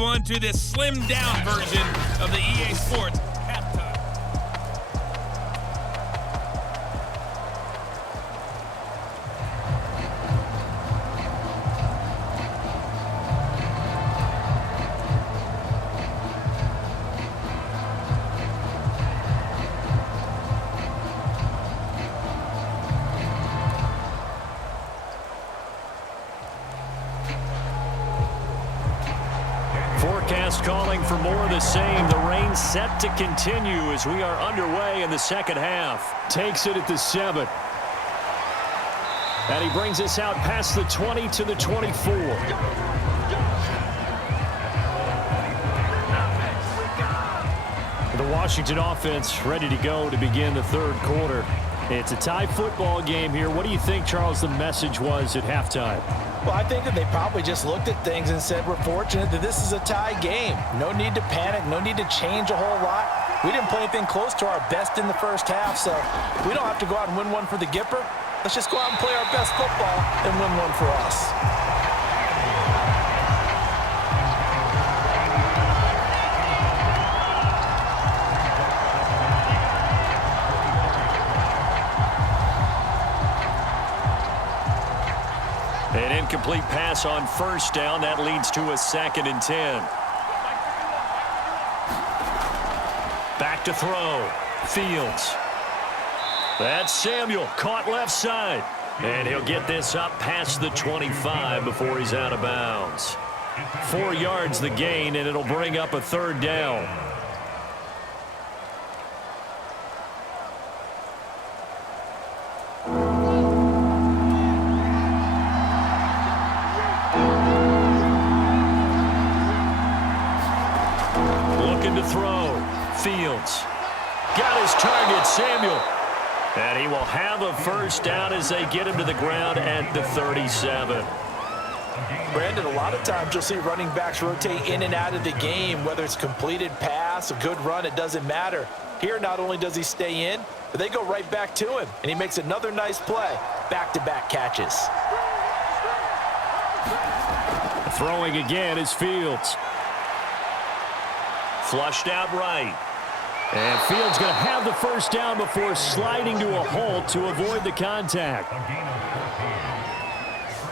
move on to this slimmed-down version of the EA Sports halftime. Forecast calling for more of the same. The rain set to continue as we are underway in the second half. Takes it at the 7. And he brings us out past the 20 to the 24. The Washington offense ready to go to begin the third quarter. It's a tie football game here. What do you think, Charles, the message was at halftime? Well, I think that they probably just looked at things and said, we're fortunate that this is a tie game. No need to panic, no need to change a whole lot. We didn't play anything close to our best in the first half, so we don't have to go out and win one for the Gipper. Let's just go out and play our best football and win one for us. An incomplete pass on first down. That leads to a 2nd and 10. Back to throw. Fields. That's Samuel. Caught left side. And he'll get this up past the 25 before he's out of bounds. 4 yards the gain, and it'll bring up a 3rd down. Fields got his target, Samuel, and he will have a first down as they get him to the ground at the 37. Brandon, a lot of times you'll see running backs rotate in and out of the game, whether it's completed pass, a good run, it doesn't matter. Here, not only does he stay in, but they go right back to him, and he makes another nice play. Back-to-back catches. Throwing again is Fields. Flushed out right. And Fields going to have the first down before sliding to a halt to avoid the contact.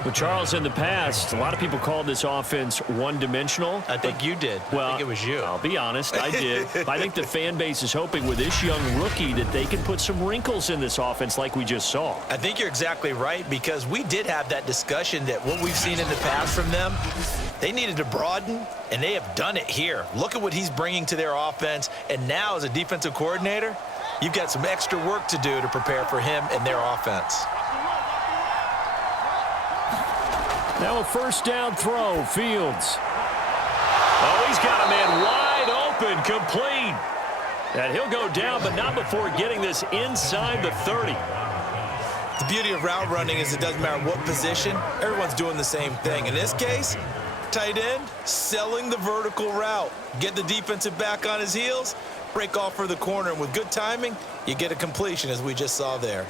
Well, Charles, in the past, a lot of people called this offense one-dimensional. I think you did. Well, I think it was you. I'll be honest, I did. I think the fan base is hoping with this young rookie that they can put some wrinkles in this offense like we just saw. I think you're exactly right, because we did have that discussion that what we've seen in the past from them, they needed to broaden, and they have done it here. Look at what he's bringing to their offense, and now as a defensive coordinator, you've got some extra work to do to prepare for him and their offense. Now a first down throw, Fields. Oh, he's got a man wide open, complete. And he'll go down, but not before getting this inside the 30. The beauty of route running is it doesn't matter what position, everyone's doing the same thing. In this case, tight end, selling the vertical route. Get the defensive back on his heels, break off for the corner, and with good timing, you get a completion as we just saw there.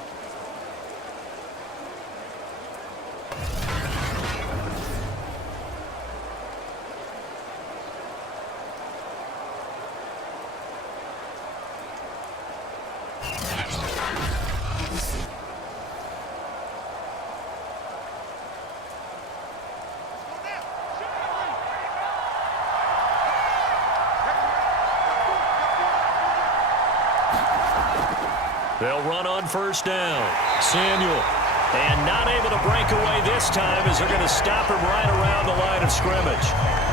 They'll run on first down. Samuel. And not able to break away this time as they're going to stop him right around the line of scrimmage.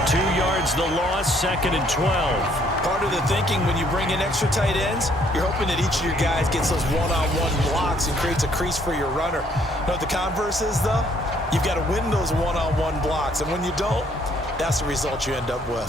2 yards the loss, 2nd and 12. Part of the thinking when you bring in extra tight ends, you're hoping that each of your guys gets those one-on-one blocks and creates a crease for your runner. You know what the converse is, though? You've got to win those one-on-one blocks, and when you don't, that's the result you end up with.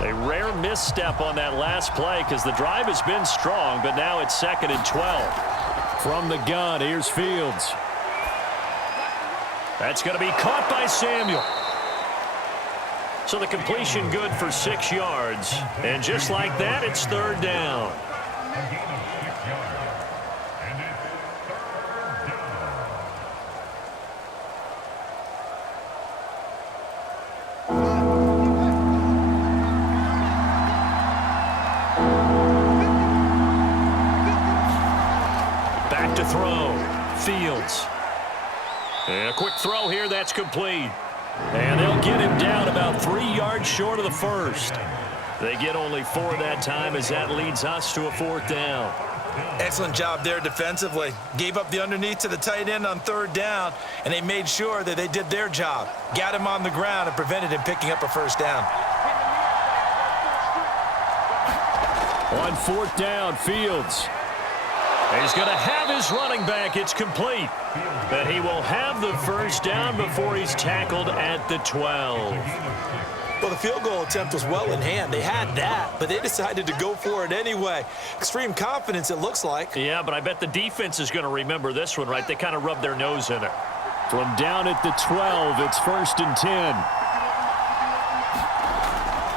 A rare misstep on that last play because the drive has been strong, but now it's 2nd and 12. From the gun, here's Fields. That's going to be caught by Samuel. So the completion good for 6 yards. And just like that, it's third down. Back to throw. Fields. And a quick throw here, that's complete. And they'll get him down about 3 yards short of the first. They get only 4 that time as that leads us to a fourth down. Excellent job there defensively. Gave up the underneath to the tight end on third down, and they made sure that they did their job. Got him on the ground and prevented him picking up a first down. On fourth down, Fields. He's going to have his running back. It's complete. But he will have the first down before he's tackled at the 12. Well, the field goal attempt was well in hand. They had that, but they decided to go for it anyway. Extreme confidence, it looks like. Yeah, but I bet the defense is going to remember this one, right? They kind of rubbed their nose in it. From down at the 12, it's 1st and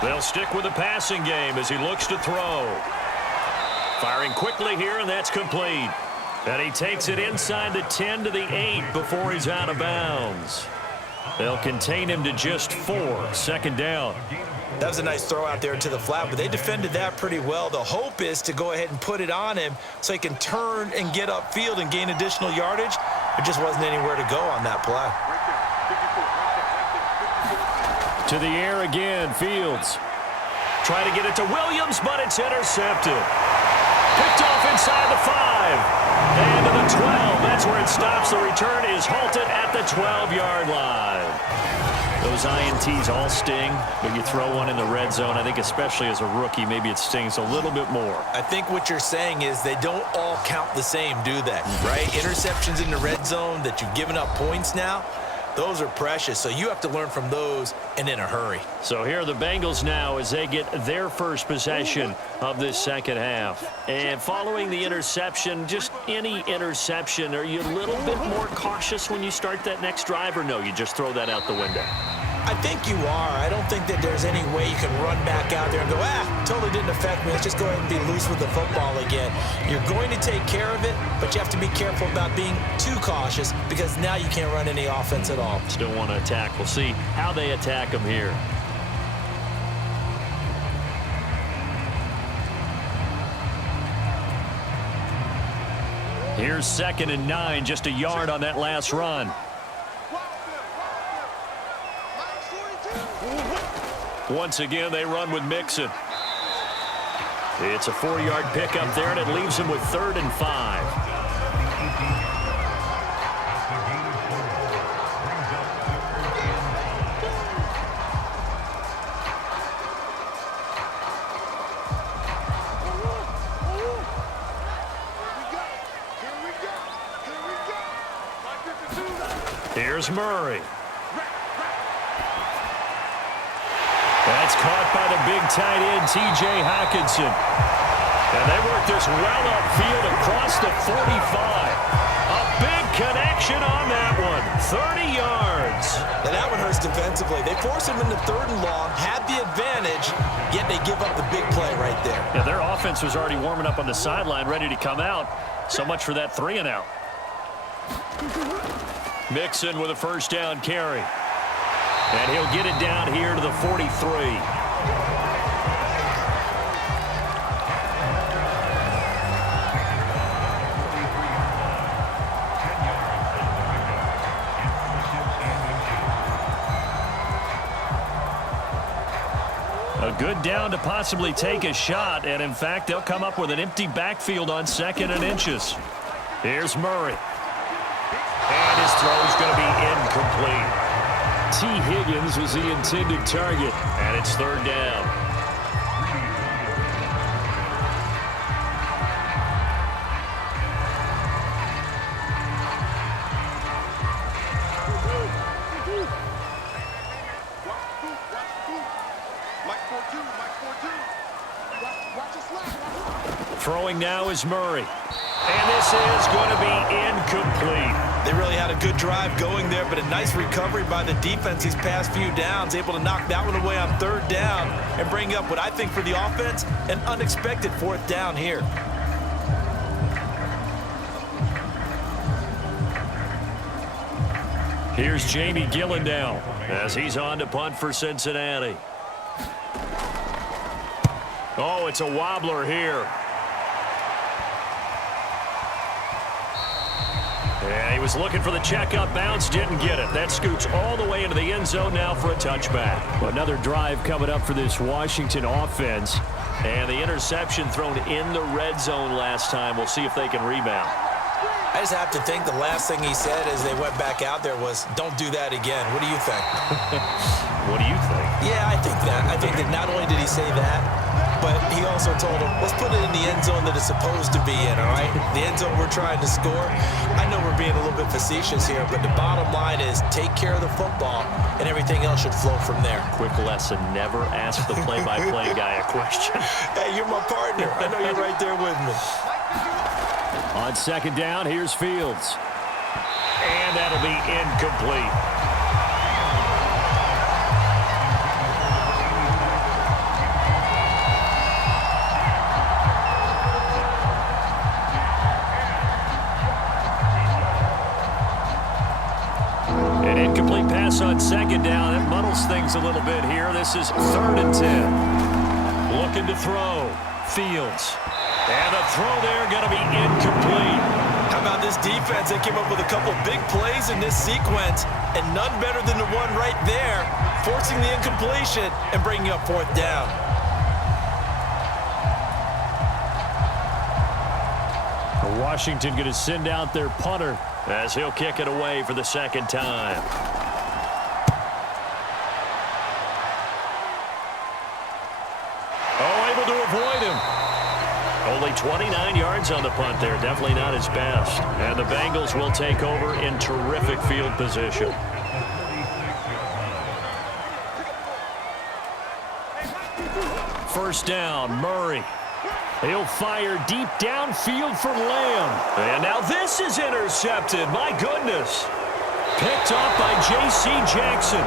10. They'll stick with the passing game as he looks to throw. Firing quickly here, and that's complete. And he takes it inside the 10 to the 8 before he's out of bounds. They'll contain him to just 4. 2nd down. That was a nice throw out there to the flat, but they defended that pretty well. The hope is to go ahead and put it on him so he can turn and get upfield and gain additional yardage. There just wasn't anywhere to go on that play. To the air again, Fields. Try to get it to Williams, but it's intercepted. Picked off inside the 5. And to the 12. That's where it stops. The return is halted at the 12-yard line. Those INTs all sting, but you throw one in the red zone. I think especially as a rookie, maybe it stings a little bit more. I think what you're saying is they don't all count the same, do they? Right? Interceptions in the red zone that you've given up points now, those are precious. So you have to learn from those and in a hurry. So here are the Bengals now as they get their first possession of this second half. And following the interception, just any interception, are you a little bit more cautious when you start that next drive, or no, you just throw that out the window? I think you are. I don't think that there's any way you can run back out there and go, totally didn't affect me. Let's just go ahead and be loose with the football again. You're going to take care of it, but you have to be careful about being too cautious because now you can't run any offense at all. Still want to attack. We'll see how they attack them here. Here's 2nd and 9, just a yard on that last run. Once again, they run with Mixon. It's a 4-yard pickup there, and it leaves him with 3rd and 5. Here's Murray. That's caught by the big tight end, T.J. Hockenson. And they work this well upfield across the 45. A big connection on that one. 30 yards. Now that one hurts defensively. They force him into 3rd and long, had the advantage, yet they give up the big play right there. Yeah, their offense was already warming up on the sideline, ready to come out. So much for that 3 and out. Mixon with a first down carry. And he'll get it down here to the 43. A good down to possibly take a shot, and in fact, they'll come up with an empty backfield on 2nd and inches. Here's Murray. And his throw is going to be incomplete. T. Higgins was the intended target, and it's 3rd down. Throwing now is Murray. And this is going to be incomplete. They really had a good drive going there, but a nice recovery by the defense these past few downs, able to knock that one away on third down and bring up what I think for the offense, an unexpected fourth down here. Here's Jamie Gillendow as he's on to punt for Cincinnati. Oh, it's a wobbler here. And he was looking for the checkup bounce, didn't get it. That scoots all the way into the end zone now for a touchback. Another drive coming up for this Washington offense. And the interception thrown in the red zone last time. We'll see if they can rebound. I just have to think the last thing he said as they went back out there was, don't do that again. What do you think? What do you think? Yeah, I think that. I think that not only did he say that, but he also told him, let's put it in the end zone that it's supposed to be in, all right? The end zone we're trying to score. I know we're being a little bit facetious here, but the bottom line is take care of the football, and everything else should flow from there. Quick lesson, never ask the play-by-play guy a question. Hey, you're my partner. I know you're right there with me. On second down, here's Fields. And that'll be incomplete. An incomplete pass on second down. That muddles things a little bit here. This is 3rd and 10. Looking to throw. Fields. And the throw there going to be incomplete. How about this defense? They came up with a couple big plays in this sequence, and none better than the one right there, forcing the incompletion and bringing up fourth down. Washington going to send out their punter as he'll kick it away for the second time. Oh, able to avoid him. Only 29 yards on the punt there. Definitely not his best. And the Bengals will take over in terrific field position. First down, Murray. He'll fire deep downfield for Lamb. And now this is intercepted. My goodness. Picked off by J.C. Jackson.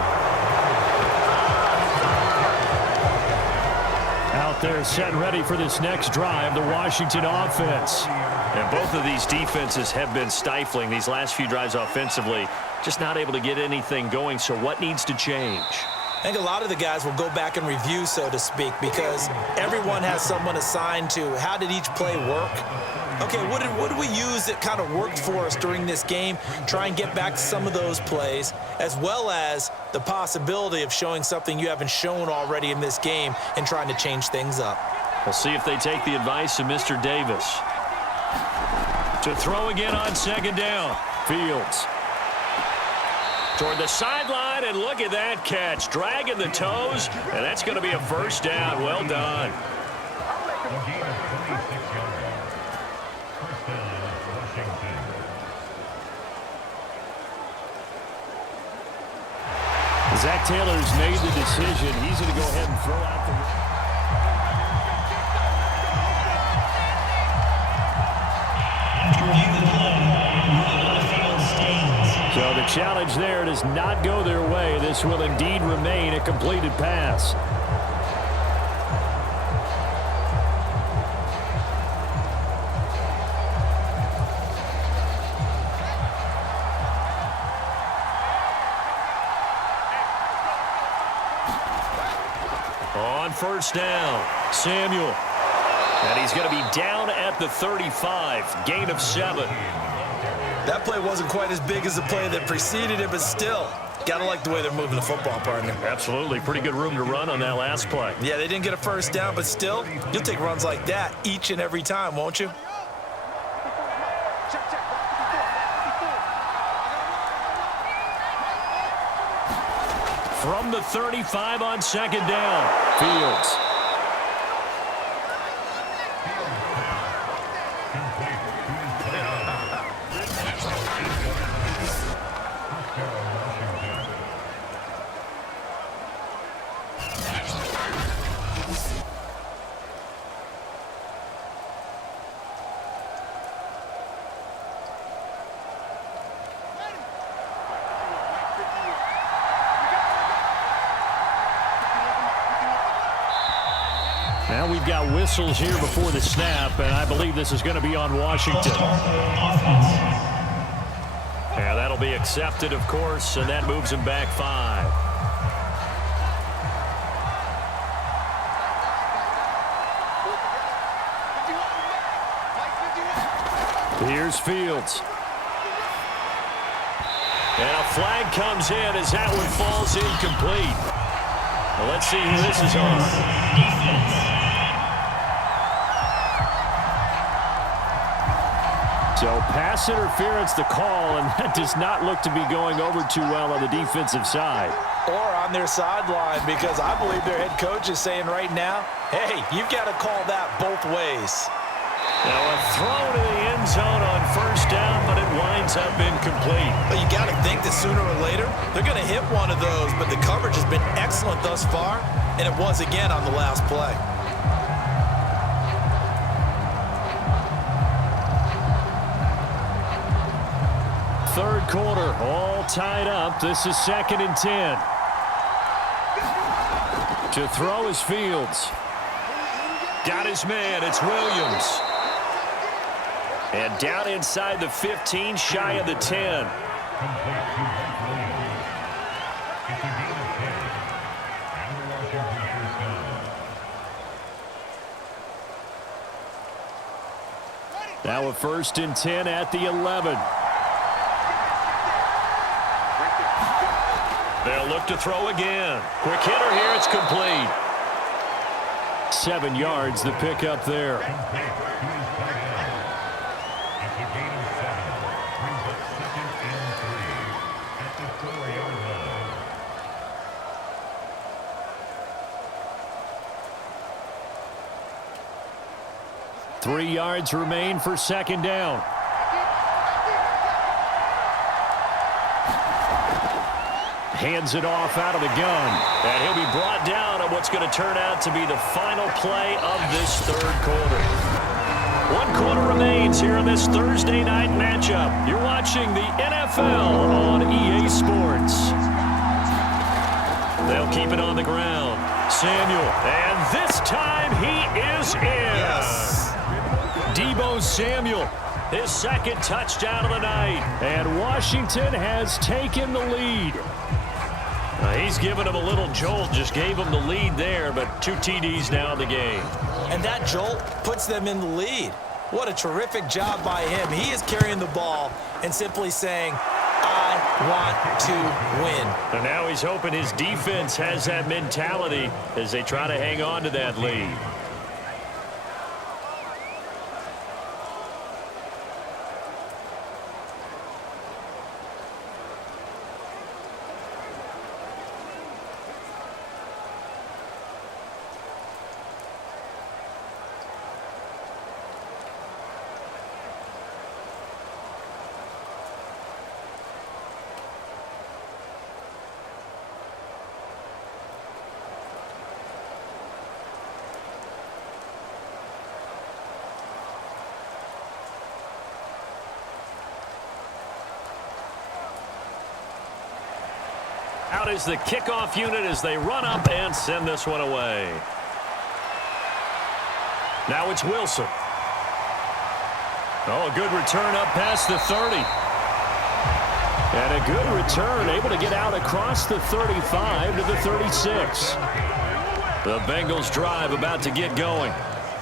Out there set ready for this next drive, the Washington offense. And both of these defenses have been stifling these last few drives offensively. Just not able to get anything going, so what needs to change? I think a lot of the guys will go back and review, so to speak, because everyone has someone assigned to how did each play work. Okay, what did we use that kind of worked for us during this game? Try and get back to some of those plays, as well as the possibility of showing something you haven't shown already in this game and trying to change things up. We'll see if they take the advice of Mr. Davis. To throw again on second down. Fields. Toward the sideline, and look at that catch. Dragging the toes, and that's going to be a first down. Well done. Zach Taylor's made the decision. He's going to go ahead and throw out the... So the challenge there does not go their way. This will indeed remain a completed pass. On first down, Samuel. And he's going to be down at the 35, gain of 7. That play wasn't quite as big as the play that preceded it, but still, gotta like the way they're moving the football, partner. Absolutely. Pretty good room to run on that last play. Yeah, they didn't get a first down, but still, you'll take runs like that each and every time, won't you? From the 35 on second down, Fields. Now we've got whistles here before the snap, and I believe this is going to be on Washington. Yeah, that'll be accepted, of course, and that moves him back 5. Here's Fields. And a flag comes in as that one falls incomplete. Well, let's see who this is on. So pass interference the call, and that does not look to be going over too well on the defensive side. Or on their sideline, because I believe their head coach is saying right now, hey, you've got to call that both ways. Now a throw to the end zone on first down, but it winds up incomplete. But you got to think that sooner or later, they're going to hit one of those, but the coverage has been excellent thus far, and it was again on the last play. Third quarter, all tied up. This is 2nd and 10. To throw is Fields. Got his man. It's Williams. And down inside the 15, shy of the 10. Now a 1st and 10 at the 11. They'll look to throw again. Quick hitter here. It's complete. 7 yards, the pickup there. Three yards remain for 2nd down. Hands it off out of the gun. And he'll be brought down on what's going to turn out to be the final play of this 3rd quarter. 1 quarter remains here in this Thursday night matchup. You're watching the NFL on EA Sports. They'll keep it on the ground. Samuel. And this time he is in. Yes. Deebo Samuel. His 2nd touchdown of the night. And Washington has taken the lead. He's given him a little jolt, just gave him the lead there, but 2 TDs now in the game. And that jolt puts them in the lead. What a terrific job by him. He is carrying the ball and simply saying, I want to win. And now he's hoping his defense has that mentality as they try to hang on to that lead. Out is the kickoff unit as they run up and send this one away. Now it's Wilson. Oh, a good return up past the 30. And a good return, able to get out across the 35 to the 36. The Bengals drive about to get going.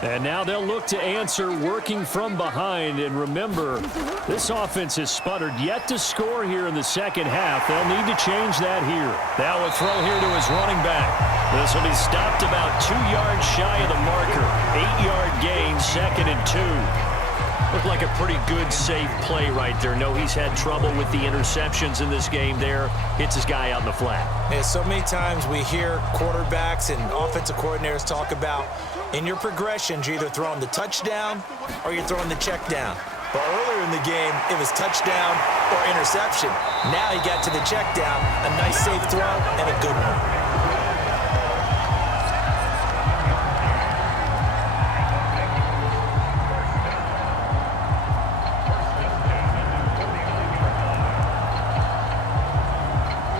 And now they'll look to answer working from behind. And remember, this offense has sputtered yet to score here in the 2nd half. They'll need to change that here. Now a throw here to his running back. This will be stopped about 2 yards shy of the marker. 8-yard gain, 2nd and 2. Looked like a pretty good, safe play right there. No, he's had trouble with the interceptions in this game there. Hits his guy out in the flat. Yeah, so many times we hear quarterbacks and offensive coordinators talk about in your progressions, you're either throwing the touchdown or you're throwing the check down. But earlier in the game, it was touchdown or interception. Now he got to the check down, a nice safe throw, and a good one.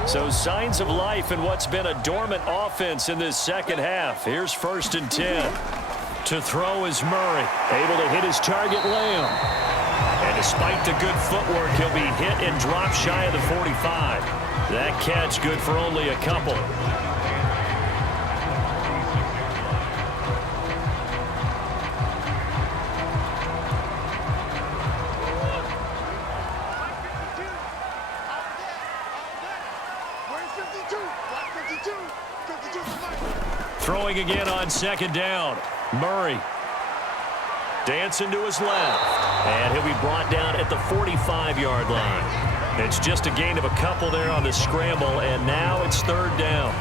So signs of life in what's been a dormant offense in this 2nd half. Here's 1st and 10. To throw is Murray, able to hit his target, Lamb. And despite the good footwork, he'll be hit and dropped shy of the 45. That catch good for only a couple. Throwing again on second down. Murray dancing to his left. And he'll be brought down at the 45-yard line. It's just a gain of a couple there on the scramble, and now it's third down.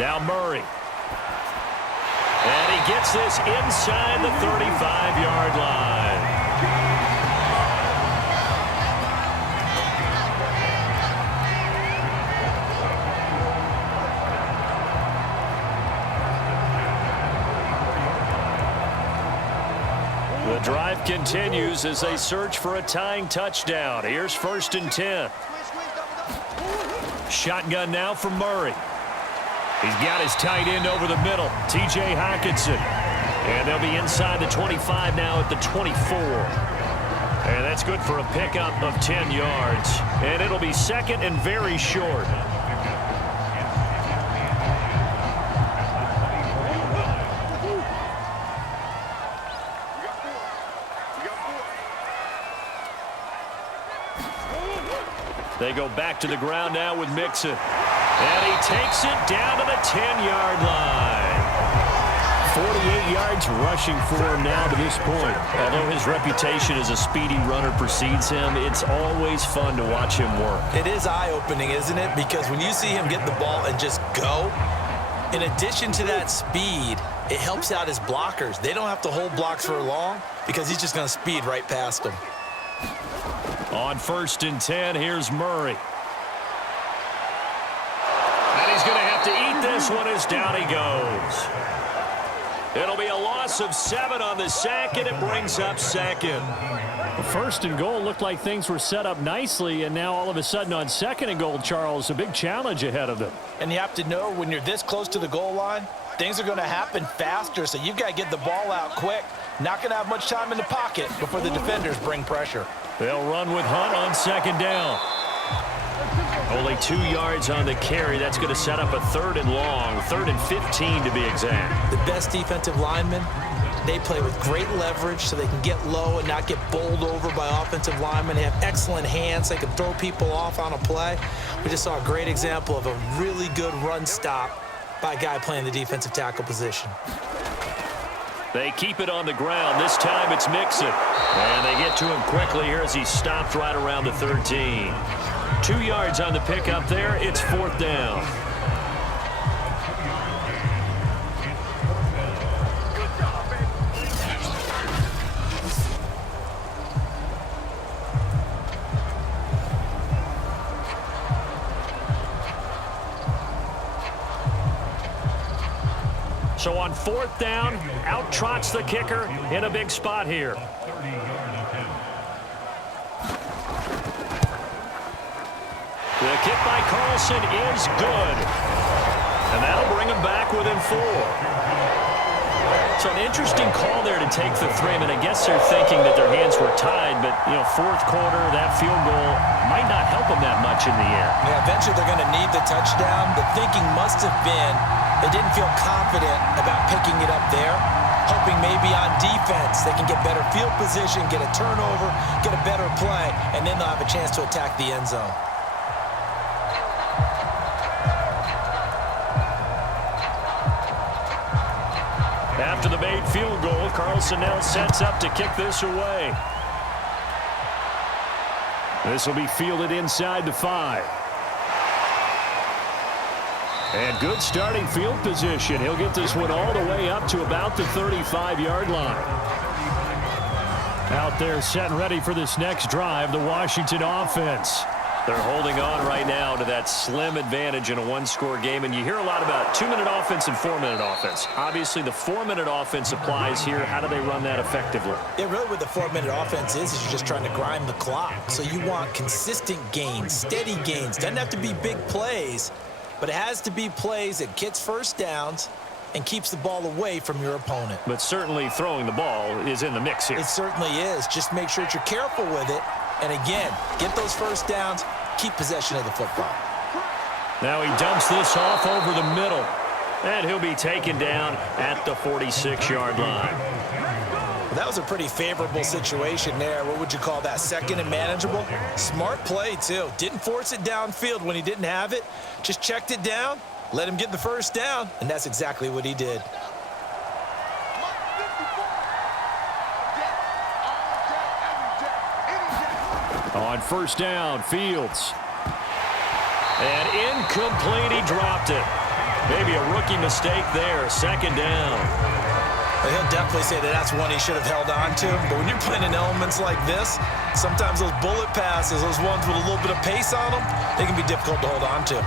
Now Murray. And he gets this inside the 35-yard line. The drive continues as they search for a tying touchdown. Here's 1st and 10. Shotgun now for Murray. He's got his tight end over the middle, T.J. Hockenson. And they'll be inside the 25 now at the 24. And that's good for a pickup of 10 yards. And it'll be second and very short. They go back to the ground now with Mixon. And he takes it down to the 10-yard line. 48 yards rushing for him now to this point. Although his reputation as a speedy runner precedes him, it's always fun to watch him work. It is eye-opening, isn't it? Because when you see him get the ball and just go, in addition to that speed, it helps out his blockers. They don't have to hold blocks for long because he's just going to speed right past them. On 1st and 10, here's Murray. And he's going to have to eat this one as down he goes. It'll be a loss of 7 on the sack, and it brings up second. The 1st and goal looked like things were set up nicely, and now all of a sudden on 2nd and goal, Charles, a big challenge ahead of them. And you have to know when you're this close to the goal line, things are going to happen faster, so you've got to get the ball out quick. Not going to have much time in the pocket before the defenders bring pressure. They'll run with Hunt on 2nd down. Only 2 yards on the carry. That's going to set up a 3rd and long, 3rd and 15 to be exact. The best defensive linemen, they play with great leverage so they can get low and not get bowled over by offensive linemen. They have excellent hands. They can throw people off on a play. We just saw a great example of a really good run stop by a guy playing the defensive tackle position. They keep it on the ground. This time it's Mixon. And they get to him quickly here as he stopped right around the 13. 2 yards on the pickup there. It's 4th down. So on 4th down, out trots the kicker in a big spot here. The kick by Carlson is good. And that'll bring him back within 4. So an interesting call there to take the 3. I mean, I guess they're thinking that their hands were tied, but, you know, 4th quarter, that field goal might not help them that much in the air. Yeah, eventually they're going to need the touchdown. The thinking must have been they didn't feel confident about picking it up there, hoping maybe on defense they can get better field position, get a turnover, get a better play, and then they'll have a chance to attack the end zone. After the made field goal, Carlson now sets up to kick this away. This will be fielded inside the 5. And good starting field position. He'll get this one all the way up to about the 35-yard line. Out there set and ready for this next drive, the Washington offense. They're holding on right now to that slim advantage in a one-score game, and you hear a lot about 2-minute offense and 4-minute offense. Obviously, the 4-minute offense applies here. How do they run that effectively? Yeah, really what the 4-minute offense is you're just trying to grind the clock. So you want consistent gains, steady gains. Doesn't have to be big plays, but it has to be plays that gets first downs and keeps the ball away from your opponent. But certainly throwing the ball is in the mix here. It certainly is. Just make sure that you're careful with it. And again, get those first downs, keep possession of the football. Now he dumps this off over the middle. And he'll be taken down at the 46-yard line. Well, that was a pretty favorable situation there. What would you call that? Second and manageable? Smart play, too. Didn't force it downfield when he didn't have it. Just checked it down, let him get the first down, and that's exactly what he did. On first down, Fields. And incomplete, he dropped it. Maybe a rookie mistake there, second down. Well, he'll definitely say that that's one he should have held on to. But when you're playing in elements like this, sometimes those bullet passes, those ones with a little bit of pace on them, they can be difficult to hold on to.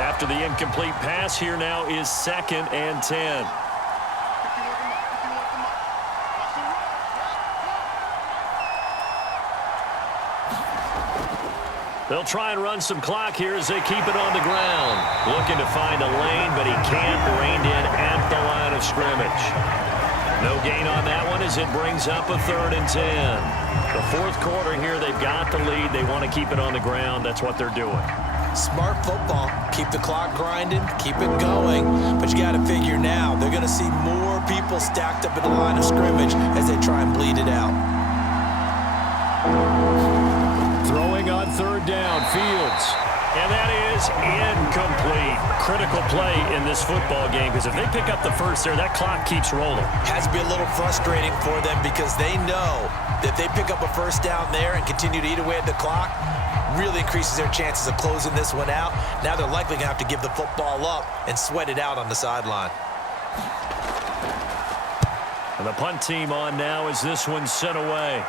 After the incomplete pass, here now is 2nd and 10. They'll try and run some clock here as they keep it on the ground. Looking to find a lane, but he can't. Reined in at the line of scrimmage. No gain on that one as it brings up a 3rd and 10. The fourth quarter here, they've got the lead. They want to keep it on the ground. That's what they're doing. Smart football. Keep the clock grinding. Keep it going. But you got to figure now, they're going to see more people stacked up at the line of scrimmage as they try and bleed it out. Throwing on 3rd down, Fields. And that is incomplete. Critical play in this football game because if they pick up the first there, that clock keeps rolling. Has to be a little frustrating for them because they know that if they pick up a first down there and continue to eat away at the clock, really increases their chances of closing this one out. Now they're likely going to have to give the football up and sweat it out on the sideline. And the punt team on now as this one's sent away.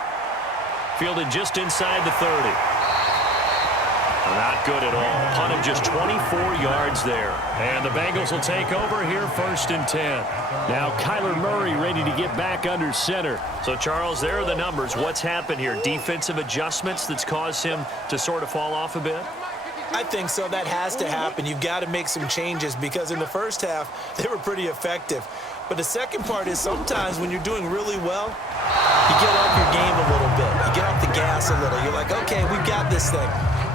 Fielded just inside the 30. Not good at all. Punt of just 24 yards there. And the Bengals will take over here 1st and 10. Now Kyler Murray ready to get back under center. So, Charles, there are the numbers. What's happened here? Defensive adjustments that's caused him to sort of fall off a bit? I think so. That has to happen. You've got to make some changes because in the first half, they were pretty effective. But the second part is sometimes when you're doing really well, you get off your game a little bit. You get off the gas a little. You're like, okay, we've got this thing.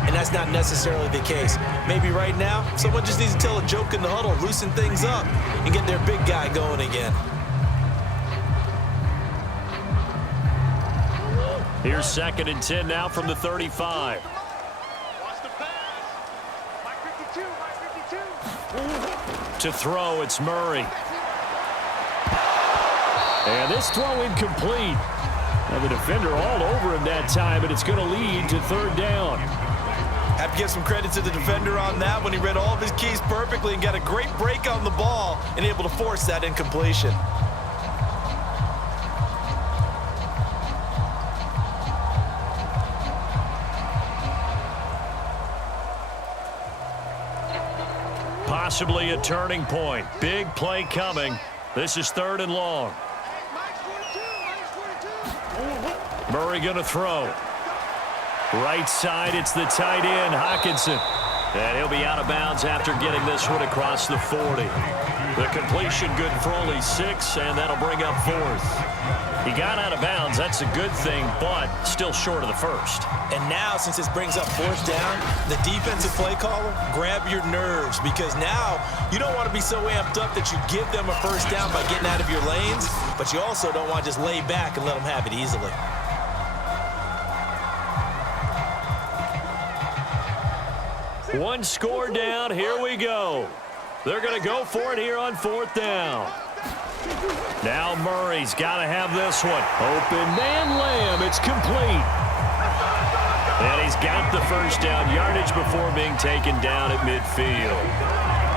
And that's not necessarily the case. Maybe right now, someone just needs to tell a joke in the huddle, loosen things up, and get their big guy going again. Here's 2nd and 10 now from the 35. To throw, it's Murray. And this throw incomplete. Now the defender all over him that time, and it's going to lead to 3rd down. Have to give some credit to the defender on that when he read all of his keys perfectly and got a great break on the ball and able to force that incompletion. Possibly a turning point. Big play coming. This is 3rd and long. Murray going to throw. Right side, it's the tight end, Hockenson. And he'll be out of bounds after getting this one across the 40. The completion good for only 6, and that'll bring up 4th. He got out of bounds. That's a good thing, but still short of the first. And now, since this brings up 4th down, the defensive play caller, grab your nerves because now you don't want to be so amped up that you give them a first down by getting out of your lanes, but you also don't want to just lay back and let them have it easily. One score down. Here we go. They're going to go for it here on 4th down. Now Murray's got to have this one. Open man Lamb. It's complete. And he's got the first down yardage before being taken down at midfield.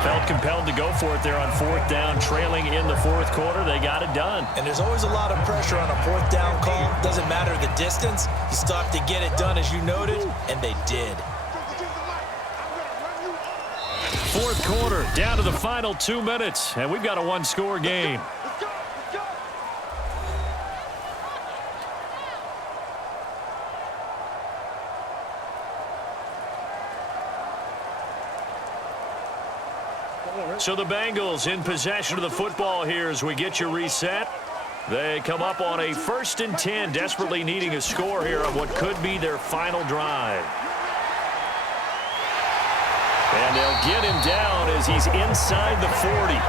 Felt compelled to go for it there on fourth down, trailing in the fourth quarter. They got it done. And there's always a lot of pressure on a fourth down call. Doesn't matter the distance. You still have to get it done, as you noted, and they did. Fourth quarter, down to the final 2 minutes, and we've got a one-score game. So the Bengals in possession of the football here as we get you reset. They come up on a 1st and 10, desperately needing a score here on what could be their final drive. And they'll get him down as he's inside the 40.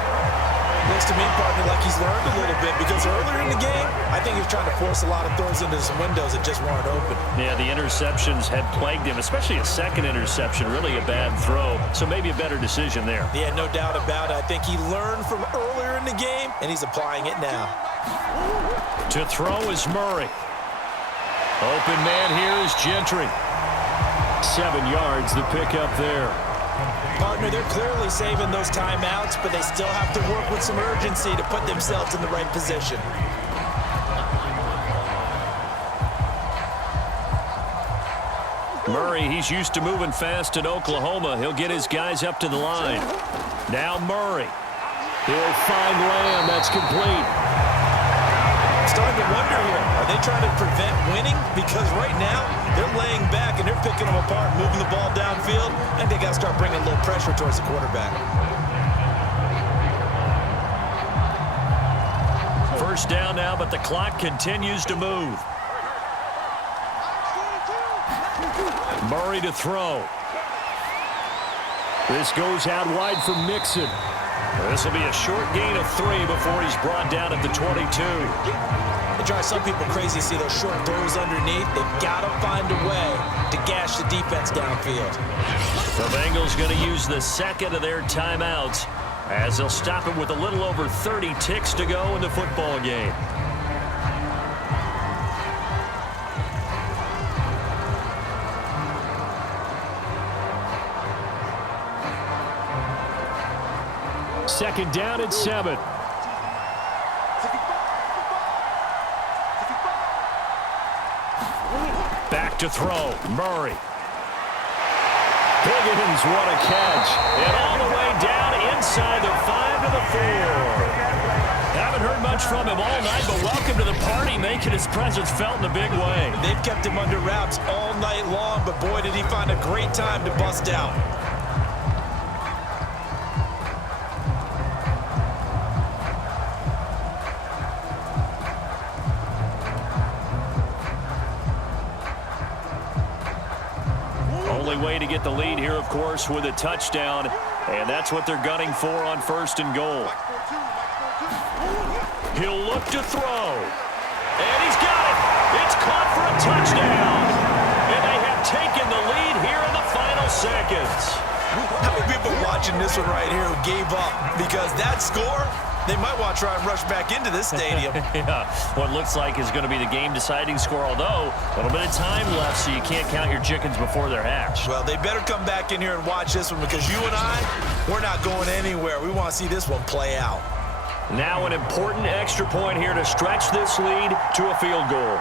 Looks to me, partner, like he's learned a little bit, because earlier in the game, I think he was trying to force a lot of throws into some windows that just weren't open. Yeah, the interceptions had plagued him, especially a second interception, really a bad throw. So maybe a better decision there. Yeah, no doubt about it. I think he learned from earlier in the game, and he's applying it now. To throw is Murray. Open man here is Gentry. 7 yards, the pickup there. Partner, they're clearly saving those timeouts, but they still have to work with some urgency to put themselves in the right position. Murray, he's used to moving fast in Oklahoma. He'll get his guys up to the line. Now Murray. He'll find Lamb. That's complete. I'm starting to wonder here, are they trying to prevent winning? Because right now, they're laying back and they're picking them apart, moving the ball downfield, and they got to start bringing a little pressure towards the quarterback. First down now, but the clock continues to move. Murray to throw. This goes out wide for Mixon. This will be a short gain of 3 before he's brought down at the 22. It drives some people crazy to see those short throws underneath. They've got to find a way to gash the defense downfield. The Bengals going to use the second of their timeouts as they'll stop it with a little over 30 ticks to go in the football game. Second down at 7. Back to throw. Murray. Higgins, what a catch. And all the way down inside the 5 to the 4. Haven't heard much from him all night, but welcome to the party, making his presence felt in a big way. They've kept him under wraps all night long, but boy, did he find a great time to bust out. Way to get the lead here, of course, with a touchdown, and that's what they're gunning for on 1st and goal. He'll look to throw, and he's got it. It's caught for a touchdown, and they have taken the lead here in the final seconds. How many people watching this one right here who gave up because that score? They might want to try and rush back into this stadium. Yeah, what looks like is going to be the game-deciding score, although a little bit of time left, so you can't count your chickens before they're hatched. Well, they better come back in here and watch this one, because you and I, we're not going anywhere. We want to see this one play out. Now an important extra point here to stretch this lead to a field goal.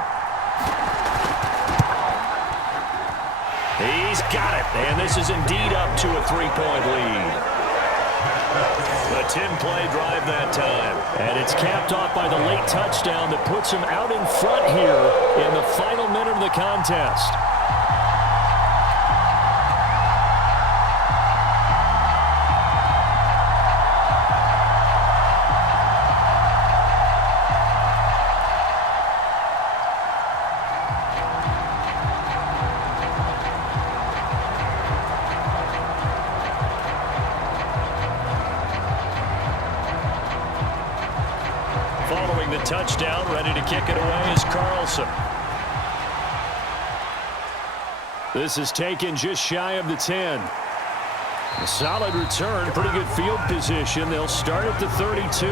He's got it, and this is indeed up to a 3-point lead. A 10-play drive that time. And it's capped off by the late touchdown that puts him out in front here in the final minute of the contest. Following the touchdown, ready to kick it away is Carlson. This is taken just shy of the 10. A solid return, pretty good field position. They'll start at the 32.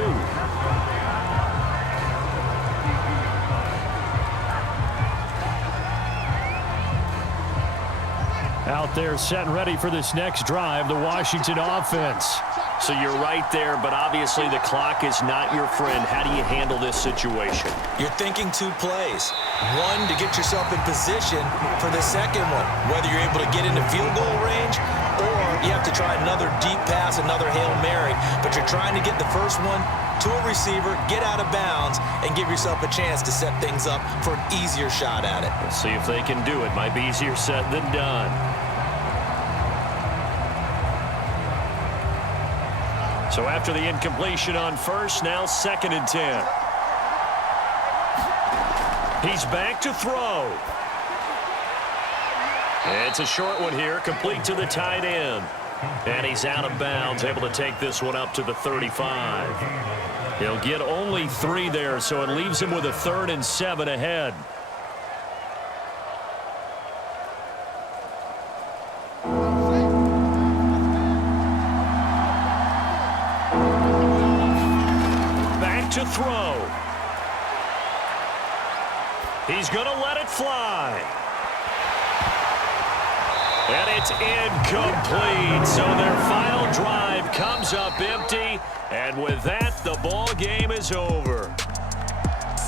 Out there set and ready for this next drive, the Washington offense. So you're right there, but obviously the clock is not your friend. How do you handle this situation? You're thinking 2 plays. One, to get yourself in position for the second one, whether you're able to get into field goal range or you have to try another deep pass, another Hail Mary, but you're trying to get the first one to a receiver, get out of bounds, and give yourself a chance to set things up for an easier shot at it. Let's see if they can do it. Might be easier said than done. So after the incompletion on first, now 2nd and 10. He's back to throw. It's a short one here, complete to the tight end. And he's out of bounds, able to take this one up to the 35. He'll get only 3 there, so it leaves him with a 3rd and 7 ahead. To throw. He's going to let it fly. And it's incomplete. So their final drive comes up empty. And with that, the ball game is over.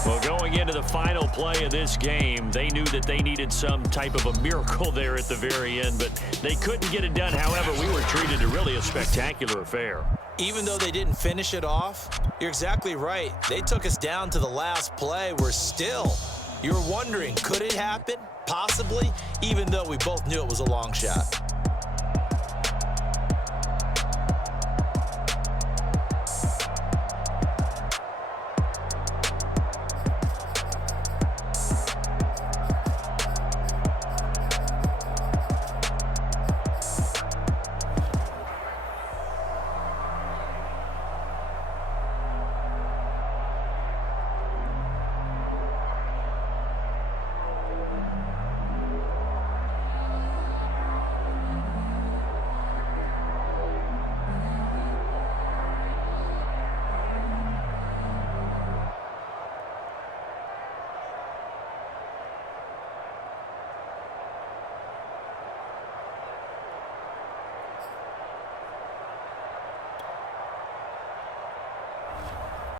Well, going into the final play of this game, they knew that they needed some type of a miracle there at the very end, but they couldn't get it done. However, we were treated to really a spectacular affair. Even though they didn't finish it off, you're exactly right. They took us down to the last play. We're still, you're wondering, could it happen? Possibly, even though we both knew it was a long shot.